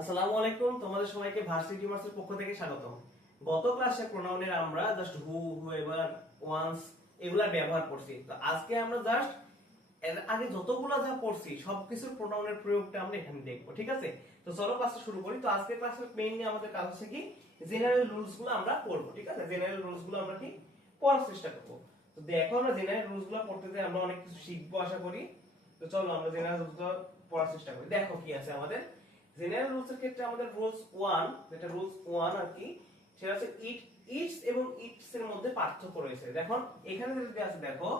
আসসালামু আলাইকুম, তোমাদের সবাইকে ভার্সিটি টিউমার্সের পক্ষ থেকে স্বাগতম। গত ক্লাসে প্রোনাউনের আমরা জাস্ট হু, হুএভার, ওয়ান্স এগুলা ব্যবহার করছি। তো আজকে আমরা জাস্ট এর আগে যতগুলা যা পড়ছি সবকিছুর প্রোনাউনের প্রয়োগটা আমরা এখানে দেখব, ঠিক আছে? তো চলো ক্লাসটা শুরু করি। তো আজকের ক্লাসের মেইনলি আমাদের কাজ হচ্ছে কি জেনারেল রুলস গুলো আমরা পড়ব, ঠিক আছে? জেনারেল রুলস গুলো আমরা কি পড়ার চেষ্টা করব। তো দেখো আমরা জেনারেল রুলস গুলো পড়তে যাই, আমরা অনেক কিছু শিখবো আশা করি। তো চলো আমরা জেনারেল রুলস গুলো পড়ার চেষ্টা করি। দেখো কি আছে আমাদের জেনারেল রুলস এর ক্ষেত্রে আমাদের রুলস 1, যেটা রুলস 1 আর কি, সেটা হচ্ছে ইটস এবং ইটস এর মধ্যে পার্থক্য রয়েছে। দেখো এখানে যেটা আছে দেখো,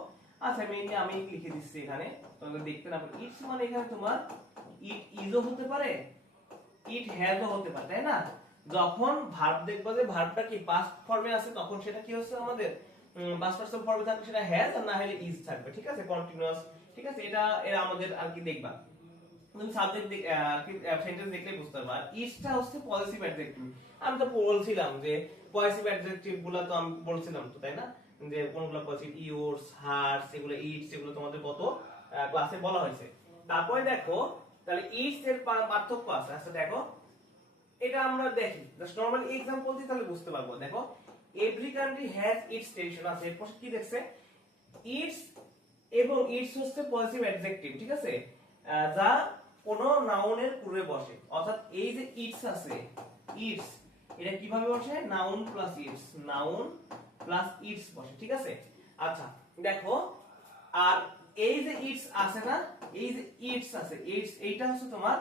আচ্ছা মেইনলি আমি লিখে দিচ্ছি এখানে, তোমরা দেখতে না পারো। ইটস মানে এখানে তোমার ইট ইজও হতে পারে, ইট হ্যাজও হতে পারে, তাই না? যখন ভার্ব দেখবা যে ভার্বটা কি পাস্ট ফর্মে আছে তখন সেটা কি হচ্ছে আমাদের পাস্ট পারসন ফর্মে থাকবে, সেটা হ্যাজ, আর না হলে ইজ থাকবে, ঠিক আছে? কন্টিনিউয়াস, ঠিক আছে? এটা এরা আমাদের আর কি দেখবা তুমি সাবজেক্ট সেন্টেন্স দেখলে বুঝতে পারবা। আর ইজটা হচ্ছে পজিটিভ অ্যাডজেক্টিভ। আমি তো বলছিলাম যে পজিটিভ অ্যাডজেক্টিভ গুলো তো আমি বলছিলাম তো, তাই না? যে কোনগুলো পজিটিভ, ইয়োরস, হার্স, এগুলো ইটস, এগুলো তোমাদের কত ক্লাসে বলা হয়েছে। তারপরে দেখো তাহলে ইটস এর পার্থক্য আছে। আচ্ছা দেখো এটা আমরা দেখি জাস্ট নরমালি एग्जांपल দিই তাহলে বুঝতে পারবো। দেখো every country has its tradition. আছে এরপর কি দেখছে ইটস এবং ইটস হচ্ছে পজিটিভ অ্যাডজেক্টিভ, ঠিক আছে? যা কোন নাউনের পূর্বে বসে। অর্থাৎ এই যে ইটস আছে, ইটস এটা কিভাবে বসে? Noun plus it's, noun plus it's বসে, ঠিক আছে? আচ্ছা দেখো আর এই যে ইটস আছে না, এই যে ইটস আছে, ইটস এইটা হচ্ছে তোমার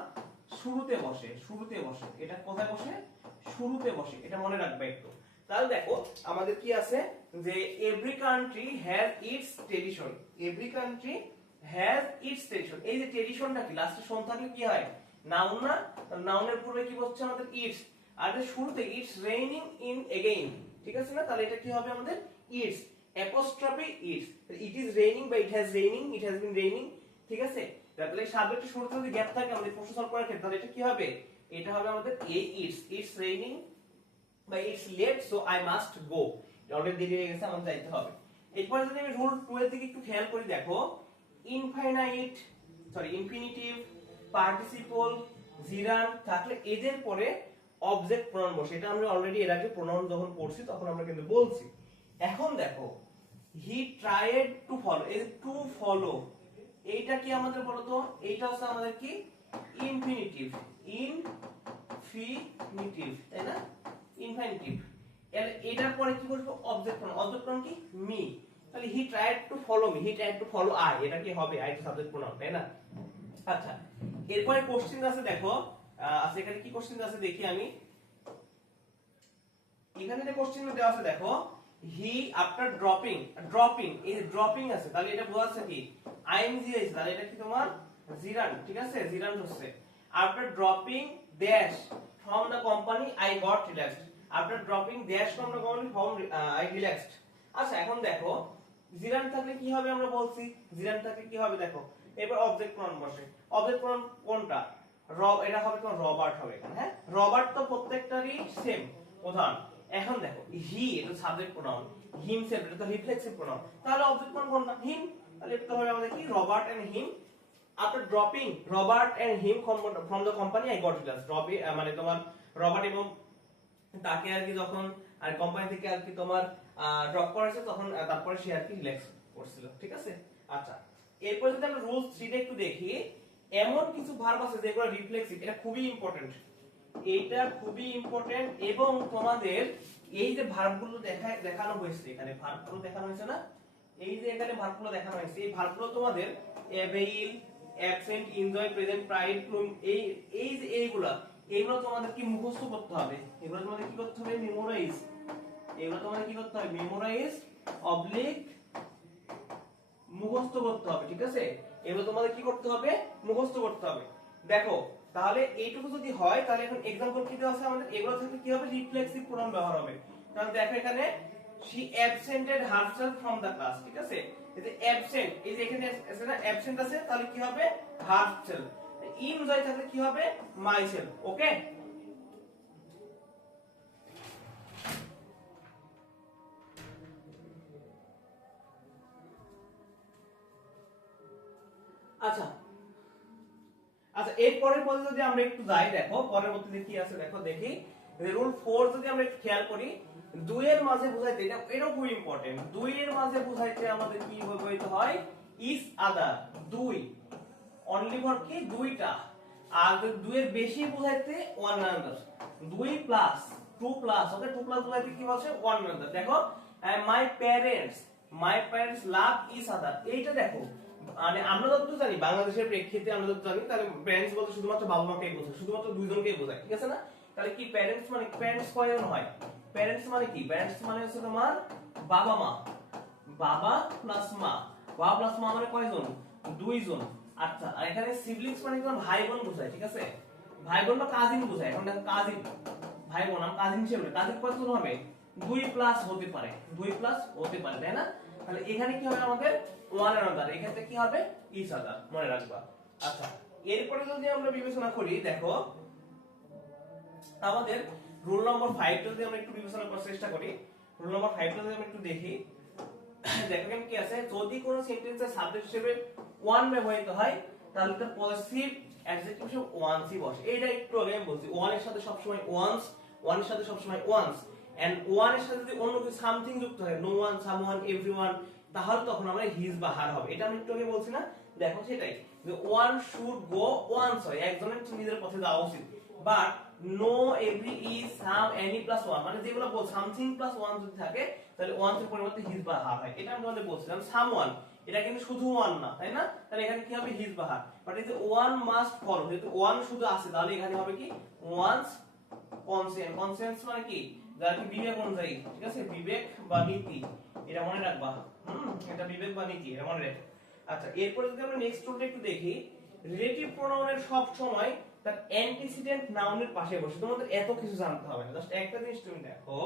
শুরুতে বসে, শুরুতে বসে। এটা কোথায় বসে? শুরুতে বসে, এটা মনে রাখবে একটু। তাহলে দেখো আমাদের কি আছে যে every country has its tradition, every country has its tradition. এই যে ট্রেডিশনটা কি লাস্টে শোন থাকলে কি হয়? নাউন না? নাউনের পূর্বে কি বসছে আমাদের? ইটস। আর এর শুরুতে ইটস রেইনিং ইন এগেইন, ঠিক আছে না? তাহলে এটা কি হবে আমাদের? It's apostrophe it's. It is raining বা it has raining, it has been raining, ঠিক আছে? তাহলে সাবজেক্টের শুরুতে যদি গ্যাপ থাকে আমাদের প্রশ্ন সলভ করার ক্ষেত্রে, তাহলে এটা কি হবে? এটা হবে আমাদের এই ইটস, ইটস রেইনিং বা it's late so I must go. Already দেরি হয়ে গেছে, আমাদের যাইতে হবে। এরপর যদি আমি রুল 2 এর দিকে একটু খেয়াল করি, দেখো ইনফাইনাইট ইনফিনিটিভ, পার্টিসিপল, জিরান থাকলে এদের পরে অবজেক্ট প্রনাউন বসে। এটা আমরা অলরেডি এর আগে প্রনাউন যখন পড়ছি তখন আমরা কিন্তু বলছি। এখন দেখো হি ট্রাইড টু ফলো, এই টু ফলো এইটা কি আমাদের বলতো? এইটা হচ্ছে আমাদের কি ইনফিনিটিভ, ইনফিনিটিভ, তাই না? ইনফিনিটিভ। এটার পরে কি বসবে? Object pronoun. অবজেক্ট প্রনাউন কি? মি। তাহলে he tried to follow me, he tried to follow I, এটা কি হবে? আই টু সাবজেক্ট প্রনাউন, তাই না? আচ্ছা এরপরে কোশ্চেন আছে দেখো, আচ্ছা এখানে কি কোশ্চেন আছে দেখি আমি। এখানে যে কোশ্চেন দেওয়া আছে দেখো হি আফটার ড্রপিং, ড্রপিং এই যে ড্রপিং আছে তাহলে এটা বোঝাচ্ছে কি আইএনজি আছে, তাহলে এটা কি তোমার জিরান, ঠিক আছে? জিরান হচ্ছে after dropping dash from the company I got relaxed, after dropping dash from the company from I relaxed. আচ্ছা এখন দেখো জিরান থাকলে কি হবে? আমরা বলছি জিরান থাকলে কি হবে দেখো, এবার অবজেক্ট প্রনাউন বসে। অবজেক্ট প্রনাউন কোনটা? এটা হবে তোমার রবার্ট হবে এখানে, হ্যাঁ? রবার্ট তো প্রত্যেকটারই সেম উদাহরণ। এখন দেখো হি এটা সাবজেক্ট প্রনাউন, হিমসেলফ এটা তো রিফ্লেক্সিভ প্রনাউন, তাহলে অবজেক্ট প্রনাউন কোনটা? হিম। তাহলে এটা হবে আমাদের কি Robert and him. After dropping Robert and him from the company I got relax. মানে তোমার রবার্ট এবং তাকে আর কি যখন আর কোম্পানি থেকে আর কি তোমার ড্রপ করেছে তখন তারপরে সে আর কি রিল্যাক্স করছিল, ঠিক আছে? আচ্ছা এরপর যদি আমরা রুলস 3 টা একটু দেখি, এমন কিছু ভার্ব আছে যেগুলো রিফ্লেক্সিভ, এটা খুবই ইম্পর্টেন্ট, এটা খুবই ইম্পর্টেন্ট। এবং তোমাদের এই যে ভার্বগুলো দেখানো হয়েছে, এখানে ভার্বগুলো দেখানো হয়েছে না, এই যে এখানে ভার্বগুলো দেখানো হয়েছে, এই ভার্বগুলো তোমাদের avail, absent, enjoy, present, pride, plum, এই যে এইগুলো তোমাদের কি মুখস্থ করতে হবে। এগুলো তোমাদের কি করতে হবে? মেমোরাইজ। এগুলো তোমাদের কি করতে হবে? মেমোরাইজ অবলিক মুখস্থ করতে হবে, ঠিক আছে? এগুলো তোমাদের কি করতে হবে? মুখস্থ করতে হবে। দেখো তাহলে এইটুকু যদি হয় তাহলে এখন एग्जांपल কি দেওয়া আছে আমাদের? এগুলো থেকে কি হবে? রিফ্লেক্সিভ প্রনাউন ব্যবহার হবে। তাহলে দেখো এখানে she absented herself from the class, ঠিক আছে? এই যে absent, এই যে এখানে আছে না absent আছে, তাহলে কি হবে? herself। in যাই থাকলে কি হবে? myself, ওকে? আচ্ছা আচ্ছা এর পরের পদে যদি আমরা একটু যাই, দেখো পরবর্তীতে কি আছে দেখো, দেখি রুল 4 যদি আমরা একটু খেয়াল করি, দুইয়ের মাঝে বুঝাইতে এটা খুব ইম্পর্টেন্ট, দুইয়ের মাঝে বুঝাইতে আমাদের কি বলতে হয়, ইজ আদার, দুই অনলি ফর কি দুইটা, আর দুইয়ের বেশি বুঝাইতে ওয়ান অ্যানাদার, দুই প্লাস টু প্লাস, ওকে টু প্লাস বুঝাইতে কি বলছে ওয়ান অ্যানাদার। দেখো মাই প্যারেন্টস লাভ ইজ আদার, এইটা দেখো মানে আমরা যতটুকু জানি বাংলাদেশের প্রেক্ষিতে আমরা যতটুকু জানি, তাহলে প্যারেন্টস বলতে শুধুমাত্র বাবা মাকেই বোঝায়, শুধুমাত্র দুইজনকেই বোঝায়, ঠিক আছে না? তাহলে কি প্যারেন্টস মানে প্যারেন্টস কয়জন হয়, প্যারেন্টস মানে কি, প্যারেন্টস মানে হচ্ছে তোমার বাবা মা, বাবা প্লাস মা, বাবা প্লাস মা মানে কয়জন, দুইজন। আচ্ছা আর এখানে সিবলিংস মানে তোমার ভাই বোন বোঝায়, ঠিক আছে, ভাই বোন বা কাজিন বোঝায়। এখন দেখো কাজিন, ভাই বোন আমরা কাজিন হিসেবে, কাজিন কতজন হবে, দুই প্লাস হতে পারে, দুই প্লাস হতে পারে, তাই না? তাহলে এখানে কি হবে আমাদের ওয়ান অ্যানাদার, এখানে কি হবে ইচ আদার, মনে রাখবা। আচ্ছা এরপরে যদি আমরা বিবেচনা করি, দেখো আমাদের রুল নম্বর 5 যদি আমরা একটু বিবেচনা করার চেষ্টা করি, রুল নম্বর 5 যদি আমরা একটু দেখি, দেখেন কি আছে, যদি কোনো সেন্টেন্সের সাবজেক্ট হিসেবে ওয়ান ব্যবহৃত হয় তাহলে তার পজিটিভ অ্যাডজেক্টিভ হিসেবে ওয়ান্স ই বসে। এটা একটু আগে আমি বলছি, ওয়ান এর সাথে সবসময় ওয়ান্স, ওয়ান এর সাথে সবসময় ওয়ান্স, এন্ড ওয়ান এর সাথে যদি অন্য কিছু সামথিং যুক্ত হয়, নো ওয়ান, সামওয়ান, এভরিওয়ান, তাহলে তখন আমরা হিজ বা হার হবে। এটা আমি একটু আগে বলছি না, দেখো সেটাই, যে ওয়ান শুড গো ওয়ান্স হয়, একজনের নিজের পথে যাওয়া উচিত, but no every is some any plus one, মানে যেগুলো বল সামথিং প্লাস ওয়ান যদি থাকে তাহলে ওয়ান্স এর পরিবর্তে হিজ বা হার হয়। এটা আমি তোমাদের বলছিলাম সামওয়ান, এটা কিন্তু শুধু ওয়ান না, তাই না? তাহলে এখানে কি হবে হিজ বা হার, বাট এই যে ওয়ান মাস্ট ফলো, যেহেতু ওয়ান শুধু আছে তাহলে এখানে হবে কি ওয়ান্স কনসেন্ট, কনসেন্স মানে কি যার কি বিবেক অনুযায়ী, ঠিক আছে, বিবেক বা নীতি, এটা মনে রাখবা, এটা বিবেক বা নীতি, এটা মনে রাখো। আচ্ছা এরপরে যদি আমরা নেক্সট রুলটা একটু দেখি, রিলেটিভ প্রোনাউনের সব সময় তার অ্যান্টিসিডেন্ট নাউনের পাশে বসে। তোমাদের এত কিছু জানতে হবে না, জাস্ট একটা জিনিস তুমি দেখো,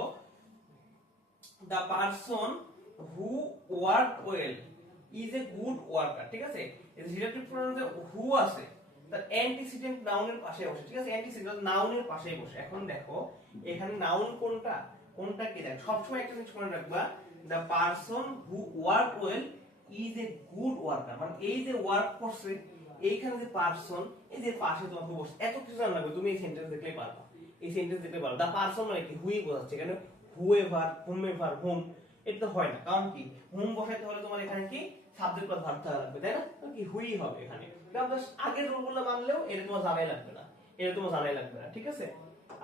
the person who work well is a good worker, ঠিক আছে, এই রিলেটিভ প্রোনাউন যে who আছে তার অ্যান্টিসিডেন্ট নাউনের পাশে বসে, ঠিক আছে, অ্যান্টিসিডেন্ট নাউনের পাশেই বসে। এখন দেখো এখানে নাউন কোনটা, কোনটা কি, দেখো সবসময় একটা জিনিস মনে রাখবা, the person who work well is a good worker, মানে এই যে ওয়ার্ক করছে এইখানে যে পারসন, এই যে পাশে তোমার বসে, এত কিছু জানা লাগবে, তুমি এই সেন্টেন্স দেখলেই পারবা, এই সেন্টেন্স দেখলে পারবা। দা পারসন মানে কি, হুই বোঝাচ্ছে, এখানে হুএভার, হুমএভার, হুম এটা তো হয় না, কারণ কি হুম বসাইতে হলে তোমার এখানে কি সাবজেক্ট প্লাস ভার্ব থাকা লাগবে, তাই না? কি হুই হবে এখানে, কারণ আগের রুলগুলো মানলেও এটা তোমার জানাই লাগবে না, এটা তোমার জানাই লাগবে না, ঠিক আছে।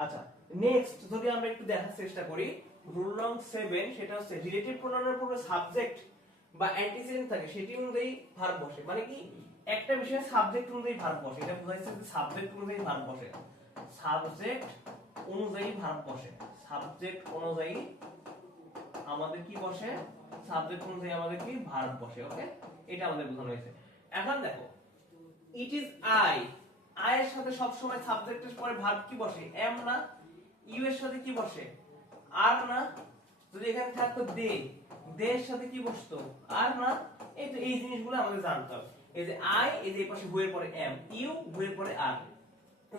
আচ্ছা নেক্সট যদি আমরা একটু দেখার চেষ্টা করি, রুল নং 7, সেটা হচ্ছে রিলেটিভ প্রোনাউনের উপরে সাবজেক্ট বা অ্যান্টিসিডেন্ট থাকে সেটি অনুযায়ী ভার্ব বসে, মানে কি একটা বিষয়ে সাবজেক্ট অনুযায়ী ভার্ব বসে, এটা বোঝাইছে যে সাবজেক্ট অনুযায়ী ভার্ব বসে, সাবজেক্ট অনুযায়ী ভার্ব বসে, সাবজেক্ট অনুযায়ী আমাদের কি বসে, সাবজেক্ট অনুযায়ী আমাদের কি ভার্ব বসে, ওকে, এটা আমাদের বোঝানো হয়েছে। এখন দেখো ইট ইজ আই, আই এর সাথে সব সময় সাবজেক্টের পরে ভার্ব কি বসে, এম না, ইউ এর সাথে কি বসে, আর না, যদি এখানে থাকতো দে, দে এর সাথে কি বসতো, আর না, এই তো এই জিনিসগুলো আমাদের জানতে হবে। এই যে আই, এই যে পাশে হু এর পরে এম, ইউ হু এর পরে আর,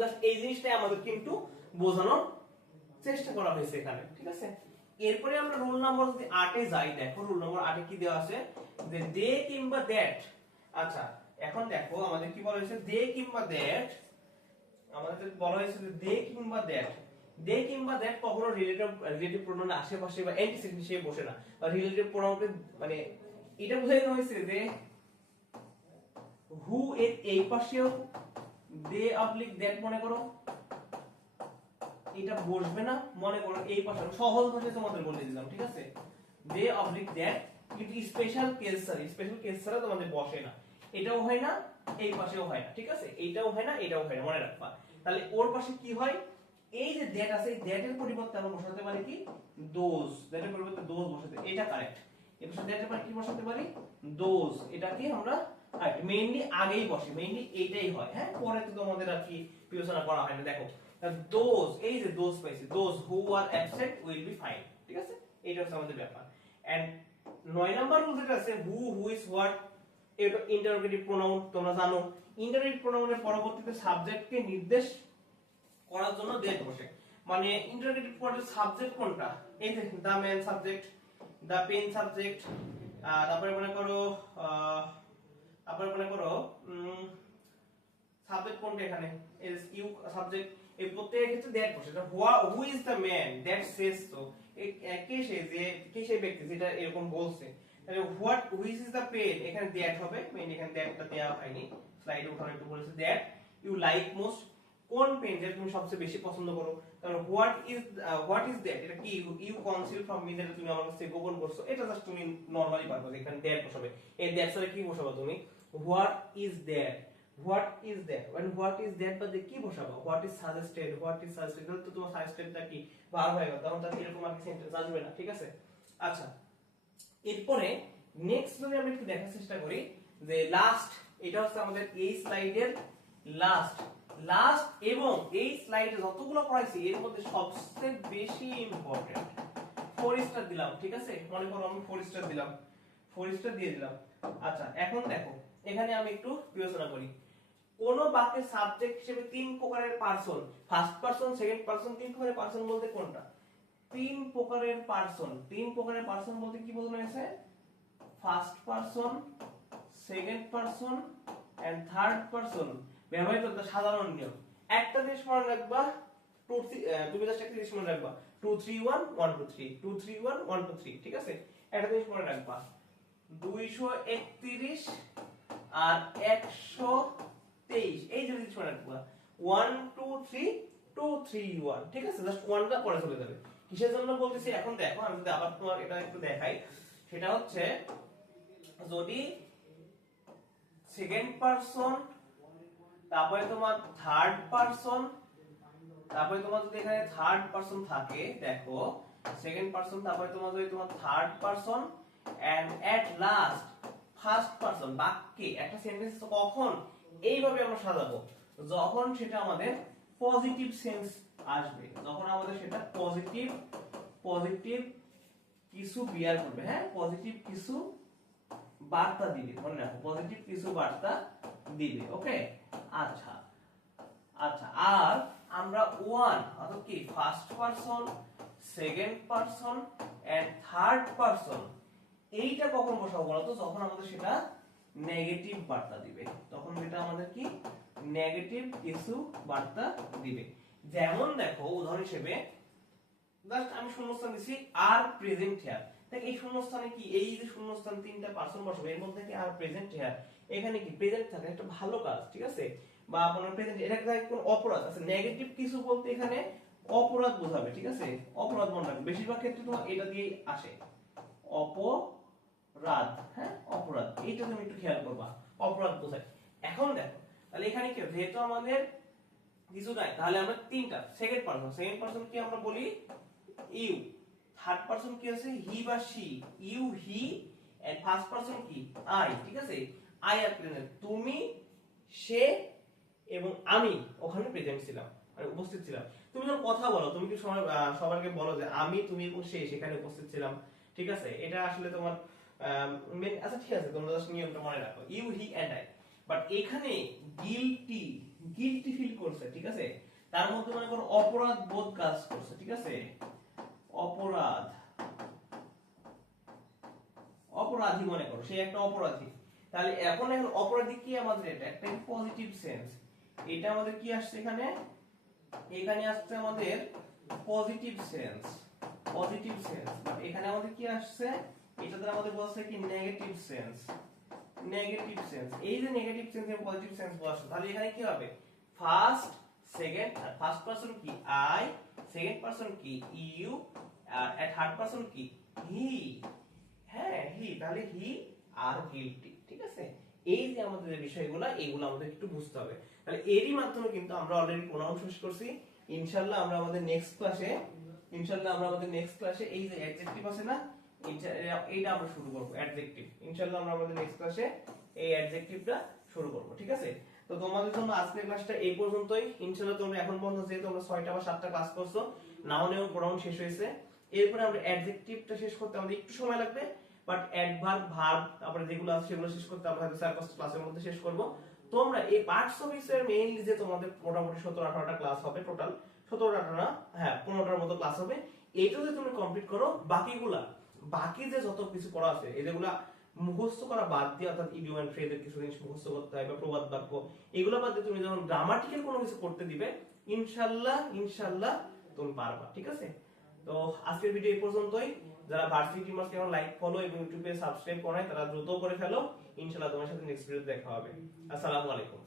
জাস্ট এই জিনিসটাই আমাদের কিন্তু বোঝানোর চেষ্টা করা হয়েছে এখানে, ঠিক আছে। এরপরে আমরা রুল নাম্বার যদি 8 এ যাই, দেখো রুল নাম্বার 8 এ কি দেওয়া আছে, যে দে কিংবা দ্যাট। আচ্ছা এখন দেখো আমাদের কি বলা হয়েছে, দে কিংবা দ্যাট, আমাদের বলা হয়েছে যে দে কিংবা দ্যাট, দে কিংবা দ্যাট কখনো রিলেটিভ প্রোনাউনের আশেপাশে বা অ্যান্টিসিডেন্ট হিসেবে বসে না, বা রিলেটিভ প্রোনাউনকে মানে এটা বোঝানো হয়েছে যে হু এর এই পাশেও দে অবলিক দ্যাট মনে করো, এটা বসবে না, মনে করো এই পাশে সহজ ভাষায় তোমাদের বলে দিলাম, ঠিক আছে, দে অবলিক দ্যাট, কিন্তু স্পেশাল কেস ছাড়া তোমাদের বসে না, এটাও হয় না এই পাশেও হয় না, ঠিক আছে, এইটাও হয় না এটাও হয় না, মনে রাখবা। তাহলে ওর পাশে কি হয়, এই যে দ্যাট আছে, এই দ্যাটের পরিবর্তে আমরা বসাতে পারি কি দোজ, দ্যাটের পরিবর্তে দোজ বসাতে, এটা কারেক্ট। এর পাশে দ্যাটের পরে কি বসাতে পারি দোজ, এটা কি আমরা মেইনলি আগেই বসে, মেইনলি এইটাই হয়, হ্যাঁ পরে তো তোমাদের আর কি বিবেচনা করা হয় না। দেখো দোজ, এই যে দোজ পাইছি, those who are absent will be fine, ঠিক আছে, এটা হচ্ছে আমাদের ব্যাপার। এন্ড 9 নাম্বার রুল যেটা আছে হু, হু ইজ হোয়াট, এটা ইন্টারোগেটিভ প্রোনাউন, তোমরা জানো ইন্টারোগেটিভ প্রোনাউনের পরবর্তীতে সাবজেক্টকে নির্দেশ করার জন্য দ্যাট বসে, মানে ইন্টারোগেটিভ প্রোনাউনের সাবজেক্ট কোনটা, এই যে the man subject, the pen subject, তারপরে মনে করো সাবজেক্ট কোনটা এখানে ইজ ইউ সাবজেক্ট, এই প্রত্যেকের ক্ষেত্রে দ্যাট বসে। এটা who is the man that says, তো কে সেই ব্যক্তি যেটা এরকম বলছে। তাহলে what which is the pen, এখানে দ্যাট হবে, মেইন এখানে দ্যাটটা দেয়া হয়নি, স্লাইডে উঠানো একটু বলেছে দ্যাট ইউ লাইক মোস্ট, কোন পেন যেটা তুমি সবচেয়ে বেশি পছন্দ করো। তাহলে হোয়াট ইজ দ্যাট, এটা কি ইউ কনসিল ফ্রম মি, যেটা তুমি আমার কাছে গোপন করছো, এটা জাস্ট তুমি নরমালি পারবে, এখানে দ্যাট বসাবে। এই দ্যাট এর কি বসাবে তুমি, what is that, what is that, মানে হোয়াট ইজ দ্যাট বাদে কি বসাবো, what is suggested, what is suggested, তো তোমার সাজেস্টেডটা কি ভার হয়ে গেল, তখন তার এরকম আর কি সেন্টেন্স আসবে না, ঠিক আছে। আচ্ছা, এরপরে নেক্সট যদি আমরা একটু দেখার চেষ্টা করি যে লাস্ট, এটা হচ্ছে আমাদের এই স্লাইডের লাস্ট এবং এই স্লাইডে যতগুলো পড়াইছি এর মধ্যে সবচেয়ে বেশি ইম্পর্টেন্ট 4 স্টার দিলাম, ঠিক আছে, মনে করো আমি 4 স্টার দিলাম, 4 স্টার দিয়ে দিলাম। আচ্ছা, এখন দেখো এখানে আমি একটু বিবেচনা করি, কোন বাক্যের সাবজেক্ট হিসেবে 3 প্রকারের person, first person, second person, 3 প্রকারের পারসন বলতে কোনটা, 3 প্রকারের পারসন বলতে কি বোঝানো হয়েছে, first person, second person and third person ব্যবহৃত সাধারণ নিয়ম। একটা জিনিস মনে রাখবা, তুমি জাস্ট একটা জিনিস মনে রাখবা 2 3 1 1 2 3 2 3 1 1 2 3, ঠিক আছে। একটা জিনিস মনে রাখবা 231 আর 123, এই যে জিনিস মনে রাখবা 1 2 3 2 3 1, ঠিক আছে, জাস্ট 1টা পরে চলে যাবে। কিসের জন্য বলতেছি এখন দেখো, আমি যদি আবার তোমার এটা একটু দেখাই, সেটা হচ্ছে যদি সেকেন্ড পারসন, তারপরে তোমার থার্ড পারসন, তারপরে তোমার যদি এখানে থার্ড পারসন থাকে, দেখো সেকেন্ড পারসন, তারপরে তোমার যদি তোমার third person and at last first person, বাক্যে একটা সেন্টেন্স কখন এইভাবে আমরা সাজাবো, যখন সেটা আমাদের পজিটিভ সেন্স আসবে, যখন আমাদের সেটা পজিটিভ কিছু বিয়ার করবে, হ্যাঁ, পজিটিভ কিছু বার্তা দিবে, মনে রাখো পজিটিভ কিছু বার্তা দিবে, ওকে। আচ্ছা আচ্ছা, আর আমরা ওয়ান অর্থাৎ কি first person, second person and third person, এইটা কখন বসাবো বলতো, যখন আমাদের সেটা নেগেটিভ বার্তা দিবে, তখন এটা আমাদের কি নেগেটিভ কিছু বার্তা দিবে। যেমন দেখো উদাহরণ হিসেবে জাস্ট আমি শূন্যস্থান দিছি আর প্রেজেন্ট হিয়ার, দেখ এই শূন্যস্থানে কি, এই যে শূন্যস্থান 3টা পারসন বসাবে, এর মধ্যে কি আর প্রেজেন্ট হিয়ার, এখানে কি প্রেজেন্ট থাকে, একটা ভালো কাজ, ঠিক আছে, বা আপনার প্রেজেন্ট, এটা কোন অপরাধ আছে, নেগেটিভ কিছু বলতে এখানে অপরাধ বোঝাবে, ঠিক আছে, অপরাধ মনে রাখবে, বেশিরভাগ ক্ষেত্রে তোমার এটা দিয়েই আসে, অপরাধ, হ্যাঁ অপরাধ, এইটা তুমি একটু খেয়াল করবা, অপরাধ বোঝায়। এখন দেখো তাহলে এখানে কি, যেহেতু আমাদের কিছু নাই, তাহলে আমরা 3টা সেকেন্ড পারসন কি আমরা বলি ইউ, থার্ড পারসন কি আছে হি বা she, you he, and first person কি আই, ঠিক আছে, আই আর প্রেজেন্ট, তুমি, সে এবং আমি ওখানে প্রেজেন্ট ছিলাম, মানে উপস্থিত ছিলাম। তুমি যখন কথা বলো, তুমি কি সবাইকে বলো যে আমি, তুমি এবং সে সেখানে উপস্থিত ছিলাম, ঠিক আছে, এটা আসলে তোমার আচ্ছা ঠিক আছে, তোমরা জাস্ট নিয়মটা মনে রাখো, you he and I. But এখানে গিলটি ফিল করছে, ঠিক আছে, তার মধ্যে মনে করো অপরাধ বোধ কাজ করছে, ঠিক আছে, অপরাধী মনে করো, সে একটা অপরাধী, তাহলে এখন অপরাধী কি আমাদের, এটা একটা পজিটিভ সেন্স, এটা আমাদের কি আসছে এখানে আসছে আমাদের পজিটিভ সেন্স, বাট এখানে আমাদের কি আসছে, এটাতে আমাদের বলছে কি নেগেটিভ সেন্স, এই যে নেগেটিভ সেন্স এবং পজিটিভ সেন্স বলছে, তাহলে এখানে কি হবে, ফার্স্ট সেকেন্ড, আর ফার্স্ট পারসন কি আই, সেকেন্ড পারসন কি ইউ, আর থার্ড পারসন কি হি, হ্যাঁ হি, তাহলে হি আর গিলটি, ঠিক আছে। এই যে আমাদের যে বিষয়গুলো, এগুলো আমাদের একটু বুঝতে হবে। তাহলে এরই মাধ্যমে কিন্তু আমরা অলরেডি প্রোনাউন শেষ করছি। ইনশাআল্লাহ আমরা আমাদের নেক্সট ক্লাসে এই যে অ্যাডজেক্টিভ আছে না, এইটা আমরা শুরু করব, অ্যাডজেক্টিভ। ইনশাআল্লাহ আমরা আমাদের নেক্সট ক্লাসে এই অ্যাডজেক্টিভটা শুরু করব, ঠিক আছে। তো তোমাদের জন্য আজকের ক্লাসটা এই পর্যন্তই। ইনশাআল্লাহ তোমরা এখন পর্যন্ত যে তোমরা 6টা বা 7টা ক্লাস করছো, নাউন এবং প্রোনাউন শেষ হয়েছে। এরপরে আমরা অ্যাডজেক্টিভটা শেষ করতে আমাদের একটু সময় লাগবে, বাট অ্যাডভার্ব, ভার্ব, তারপরে যেগুলো আছে সেগুলো শেষ করতে আমরা হয়তো 4-5 ক্লাসের মধ্যে শেষ করব। তোমরা এই পার্টস অফ স্পিচের মেইনলি যে তোমাদের মোটামুটি 17-18টা ক্লাস হবে, টোটাল 17-18 না, হ্যাঁ 15টার মতো ক্লাস হবে। এইটা যদি তুমি কমপ্লিট করো, বাকি যে যত কিছু পড়া আছে, এই যেগুলা মুখস্থ করা বাদ দিয়ে, অর্থাৎ ইডিয়ম এন্ড ফ্রেজের কিছু জিনিস মুখস্থ করতে হয় বা প্রবাদ বাক্য, এগুলো বাদ দিয়ে তুমি যখন গ্রামাটিক্যাল কোনো কিছু করতে দিবে, ইনশাআল্লাহ ইনশাআল্লাহ তুমি পারবা। ঠিক আছে, তো আজকের ভিডিও এই পর্যন্তই। যারা ভার্সিটি টিমার্সকে এখন লাইক ফলো এবং ইউটিউবে সাবস্ক্রাইব করে তারা দ্রুত করে ফেলো। ইনশাআল্লাহ তোমার সাথে নেক্সট ভিডিওতে দেখা হবে। আসসালামু আলাইকুম।